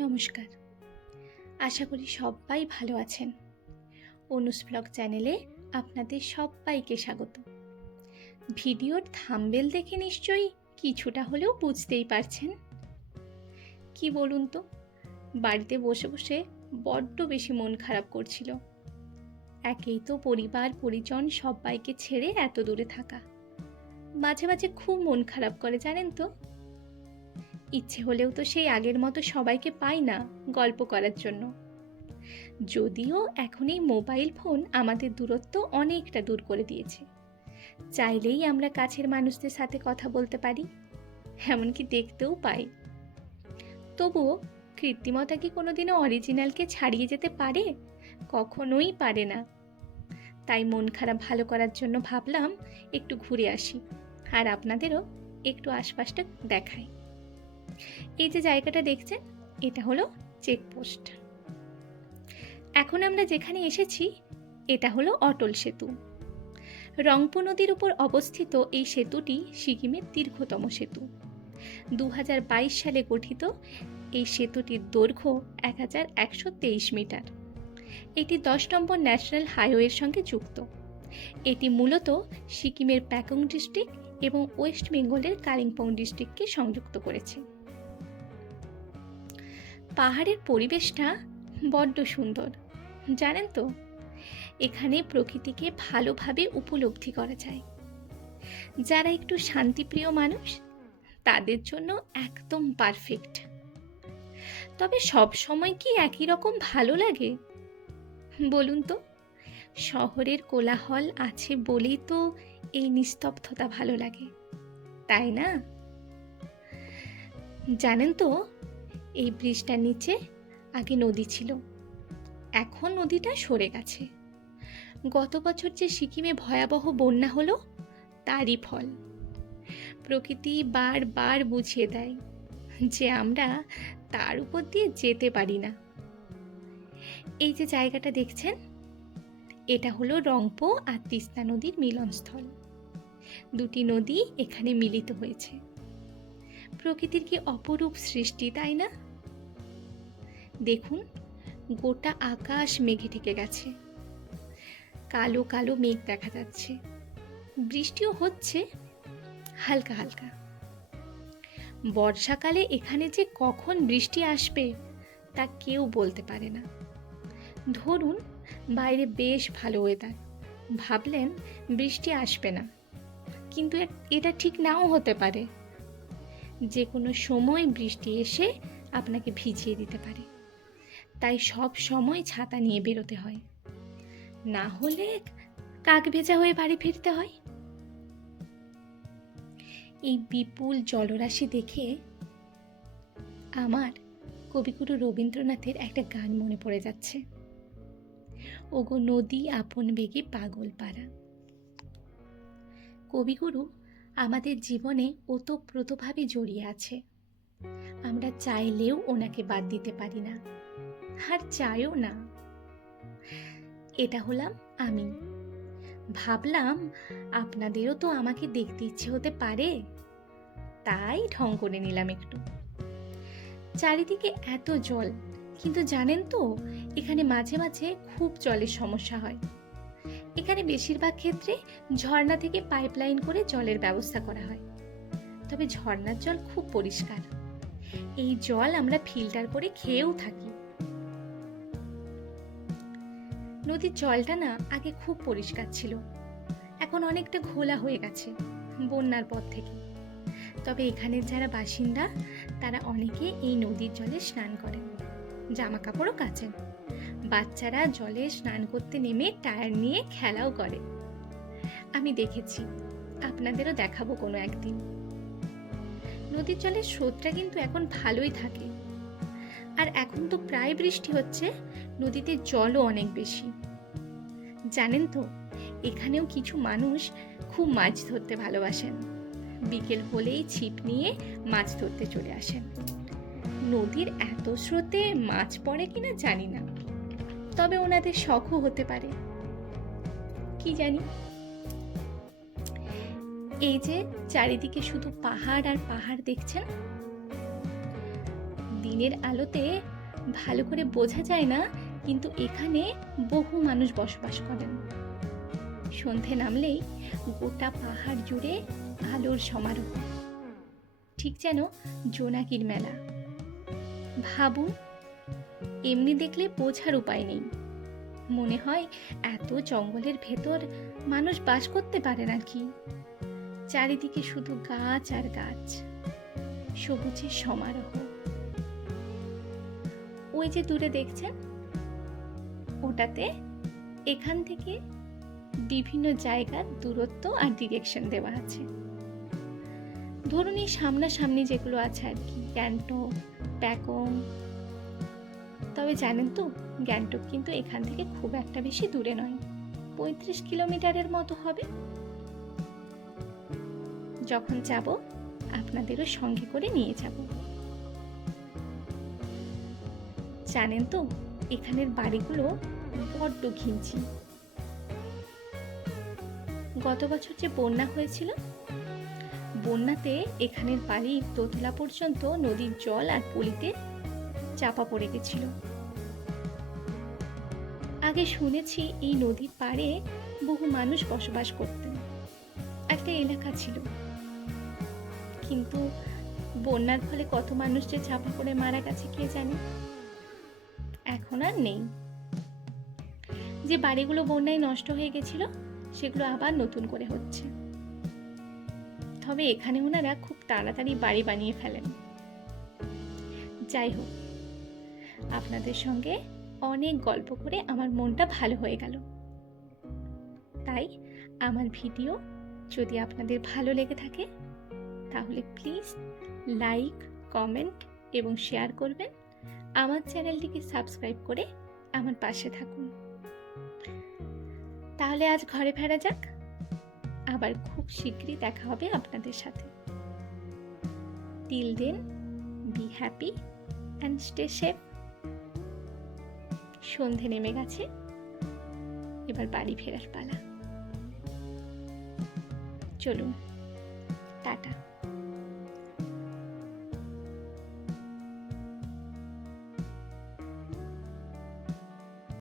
নমস্কার। আশা করি সবাই ভালো আছেন। অনুস ব্লগ চ্যানেলে আপনাদের সবাইকে স্বাগত। ভিডিওর থাম্বনেল দেখে নিশ্চয়ই কিছুটা হলেও বুঝতেই পারছেন। কি বলুন তো, বাড়িতে বসে বসে বড্ড বেশি মন খারাপ করছিল। একেই তো পরিবার পরিজন সবাইকে ছেড়ে এত দূরে থাকা, মাঝে মাঝে খুব মন খারাপ করে জানেন তো। ইচ্ছে হলেও তো সেই আগের মতো সবাইকে পাই না গল্প করার জন্য। যদিও এখন এই মোবাইল ফোন আমাদের দূরত্ব অনেকটা দূর করে দিয়েছে, চাইলেই আমরা কাছের মানুষদের সাথে কথা বলতে পারি, এমনকি দেখতেও পাই। তবুও কৃত্রিমতা কি কোনোদিনও অরিজিনালকে ছাড়িয়ে যেতে পারে? কখনোই পারে না। তাই মন খারাপ ভালো করার জন্য ভাবলাম একটু ঘুরে আসি, আর আপনাদেরও একটু আশপাশটা দেখাই। এই যে জায়গাটা দেখছেন, এটা হলো চেকপোস্ট। এখন আমরা যেখানে এসেছি এটা হলো অটল সেতু। রংপো নদীর উপর অবস্থিত এই সেতুটি সিকিমের দীর্ঘতম সেতু। 2022 সালে গঠিত এই সেতুটির দৈর্ঘ্য 1123 মিটার। এটি 10 নম্বর ন্যাশনাল হাইওয়ের সঙ্গে যুক্ত। এটি মূলত সিকিমের প্যাকং ডিস্ট্রিক্ট এবং ওয়েস্ট বেঙ্গলের কালিম্পং ডিস্ট্রিক্টকে সংযুক্ত করেছে। পাহাড়ের পরিবেশটা বড্ড সুন্দর জানেন তো। এখানে প্রকৃতিকে ভালোভাবে উপলব্ধি করা যায়। যারা একটু শান্তিপ্রিয় মানুষ তাদের জন্য একদম পারফেক্ট। তবে সব সময় কি একই রকম ভালো লাগে বলুন তো? শহরের কোলাহল আছে বলেই তো এই নিস্তব্ধতা ভালো লাগে, তাই না? জানেন তো, এই ব্রিজটার নিচে আগে নদী ছিল, এখন নদীটা সরে গেছে। গত বছর যে সিকিমে ভয়াবহ বন্যা হলো তারই ফল। প্রকৃতি বারবার বুঝিয়ে দেয় যে আমরা তার উপর দিয়ে যেতে পারি না। এই যে জায়গাটা দেখছেন, এটা হলো রংপো আর তিস্তা নদীর মিলনস্থল। দুটি নদী এখানে মিলিত হয়েছে। প্রকৃতির কি অপরূপ সৃষ্টি, তাই না? দেখুন, গোটা আকাশ মেঘে ঢেকে গেছে, কালো কালো মেঘ দেখা যাচ্ছে। বৃষ্টিও হচ্ছে হালকা হালকা। বর্ষাকালে এখানে যে কখন বৃষ্টি আসবে তা কেউ বলতে পারে না। ধরুন বাইরে বেশ ভালো ওয়েদার, ভাবলেন বৃষ্টি আসবে না, কিন্তু এটা ঠিক নাও হতে পারে। যে কোনো সময় বৃষ্টি এসে আপনাকে ভিজিয়ে দিতে পারে। তাই সব সময় ছাতা নিয়ে বেরোতে হয়, না হলে কাক ভেজা হয়ে বাড়ি ফিরতে হয়। এই বিপুল জলরাশি দেখে আমার কবিগুরু রবীন্দ্রনাথের একটা গান মনে পড়ে যাচ্ছে, ওগো নদী আপন বেগে পাগল পাড়া। কবিগুরু আমাদের জীবনে ওতপ্রোতভাবে জড়িয়ে আছে। আমরা চাইলেও ওনাকে বাদ দিতে পারি না, আর চাইও না। এটা হলাম আমি। ভাবলাম আপনাদেরও তো আমাকে দেখতে ইচ্ছে হতে পারে, তাই ঢং করে নিলাম একটু। চারিদিকে এত জল, কিন্তু জানেন তো এখানে মাঝে মাঝে খুব জলের সমস্যা হয়। এখানে বেশিরভাগ ক্ষেত্রে ঝর্ণা থেকে পাইপলাইন করে জলের ব্যবস্থা করা হয়। তবে ঝর্ণার জল খুব পরিষ্কার। এই জল আমরা ফিল্টার করে খেয়েও থাকি। নদীর জলটা না আগে খুব পরিষ্কার ছিল, এখন অনেকটা ঘোলা হয়ে গেছে বন্যার পর থেকে। তবে এখানের যারা বাসিন্দা তারা অনেকে এই নদীর জলে স্নান করেন, জামা কাপড়ও কাচেন। বাচ্চারা জলে স্নান করতে নেমে টায়ার নিয়ে খেলাও করে। আমি দেখেছি, আপনাদেরও দেখাবো কোনো একদিন। নদীর জলের স্রোতটা কিন্তু এখন ভালোই থাকে। আর এখন তো প্রায় বৃষ্টি হচ্ছে, নদীতে জলও অনেক বেশি। জানেন তো, এখানেও কিছু মানুষ খুব মাছ ধরতে ভালোবাসেন। বিকেল হলেই ছিপ নিয়ে মাছ ধরতে চলে আসেন। নদীর এত স্রোতে মাছ পড়ে কিনা জানি না, তবে ওনাদের শখও হতে পারে, কি জানি। এই যে চারিদিকে শুধু পাহাড় আর পাহাড় দেখছেন, দিনের আলোতে ভালো করে বোঝা যায় না, কিন্তু এখানে বহু মানুষ বসবাস করেন। সন্ধে নামলেই গোটা পাহাড় জুড়ে আলোর সমারোহ, ঠিক যেন জোনাকির মেলা। ভাবুন, এমনি দেখলে বোঝার উপায় নেই, মনে হয় এত জঙ্গলের ভেতর মানুষ বাস করতে পারে নাকি। চারিদিকে শুধু গাছ আর গাছ, সবুজের সমারোহ। ওই যে দূরে দেখছেন, ওটাতে এখান থেকে বিভিন্ন জায়গার দূরত্ব আর ডিরেকশন দেওয়া আছে। ধরুন এই সামনাসামনি যেগুলো আছে আর কি, গ্যাংটক, প্যাকং। তবে জানেন তো, গ্যাংটক কিন্তু এখান থেকে খুব একটা বেশি দূরে নয়, 35 কিলোমিটারের মতো হবে। যখন যাব আপনাদেরও সঙ্গে করে নিয়ে যাব। জানেন তো, এখানের বাড়িগুলো বড্ড ঘিঞ্চি। গত বছর যে বন্যা হয়েছিল, বন্যাতে এখানের বাড়ির দোতলা পর্যন্ত নদীর জল আর পলিতে চাপা পড়ে গেছিল। আগে শুনেছি এই নদীর পাড়ে বহু মানুষ বসবাস করতেন, একটা এলাকা ছিল। কিন্তু বন্যার ফলে কত মানুষ যে চাপা পড়ে মারা গেছে কে জানে। এখন আর নেই। যে বাড়িগুলো বন্যায় নষ্ট হয়ে গেছিল সেগুলো আবার নতুন করে হচ্ছে। তবে এখানে ওনারা খুব তাড়াতাড়ি বাড়ি বানিয়ে ফেলেন। যাই হোক, আপনাদের সঙ্গে অনেক গল্প করে আমার মনটা ভালো হয়ে গেল। তাই আমার ভিডিও যদি আপনাদের ভালো লেগে থাকে তাহলে প্লিজ লাইক, কমেন্ট এবং শেয়ার করবেন। আমার চ্যানেলটিকে সাবস্ক্রাইব করে আমার পাশে থাকুন। তাহলে আজ ঘরে ফেরা যাক। আবার খুব শীঘ্রই দেখা হবে আপনাদের সাথে। Till then, be happy and stay safe. সন্ধে নেমে গেছে, এবার বাড়ি ফেরার পালা। চলুন, টাটা।